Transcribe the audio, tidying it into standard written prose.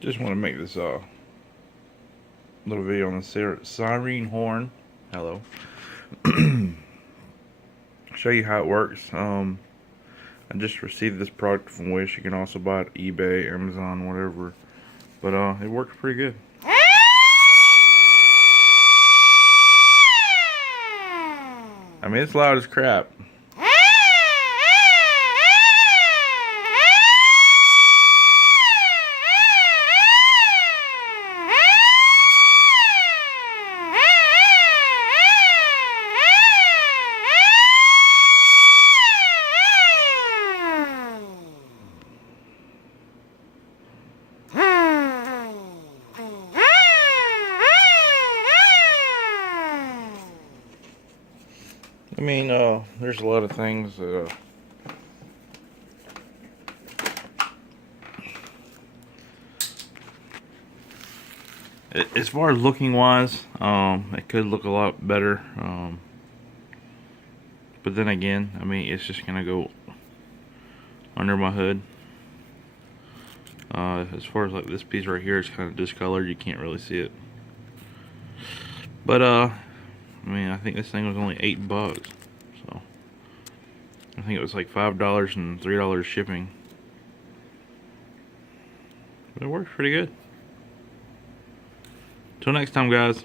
Just want to make this little video on the siren horn. Hello. Show you how it works. I just received this product from Wish. You can also buy it at eBay, Amazon, whatever. But it works pretty good. I mean, it's loud as crap. I mean, there's a lot of things as far as looking wise, it could look a lot better. But then again, I mean, it's just gonna go under my hood. As far as like this piece right here, it's kind of discolored. You can't really see it. But I mean, I think this thing was only $8, so I think it was like $5 and $3 shipping. But it works pretty good. Till next time, guys.